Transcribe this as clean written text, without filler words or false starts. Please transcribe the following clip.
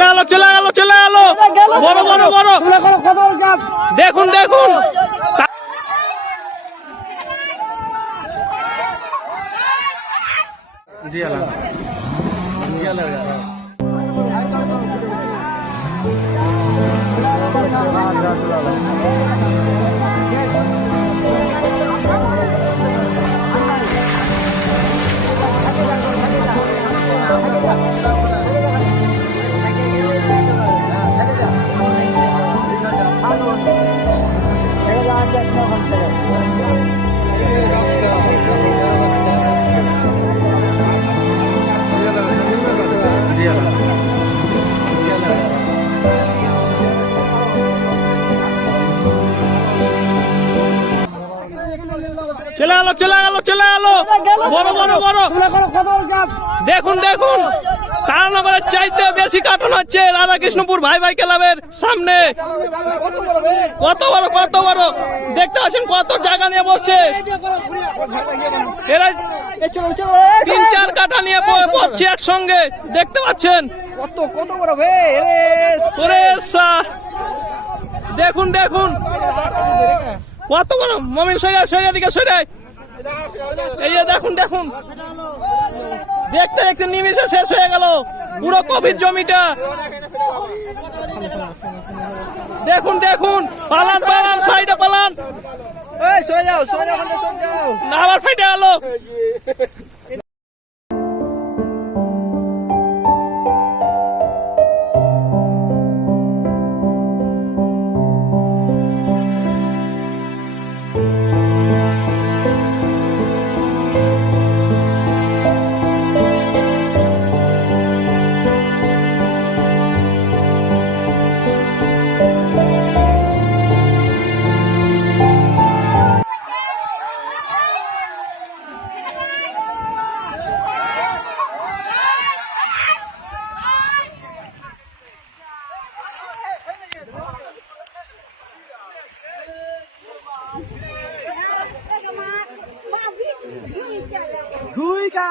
চলে গেল চলে গেল চলে গেল বড় বড় বড় দেখুন দেখুন চলে গেল চলে গেল চলে গেল বড় বড় বড় দেখুন দেখুন তারানগরের চাইতে বেশি কার্টুন হচ্ছে রাধাকৃষ্ণপুর ভাই ভাই ক্লাবের সামনে। কত বড় দেখতে পাচ্ছেন, কত জায়গা নিয়ে বসছে এরা, 3-4 কাঠা নিয়ে বসছে একসঙ্গে, দেখতে পাচ্ছেন কত বড় দেখুন দেখুন কত বড়। মমিন সরিয়া দিকে সরাই, এই যে দেখুন দেখুন, দেখতে দেখতে নিমিশে শেষ হয়ে গেল পুরো কফির জমিটা। দেখুন দেখুন, পালান পালান, সাইডে পালান, সরে যাও না আবার ফেটে গেল। Gui ka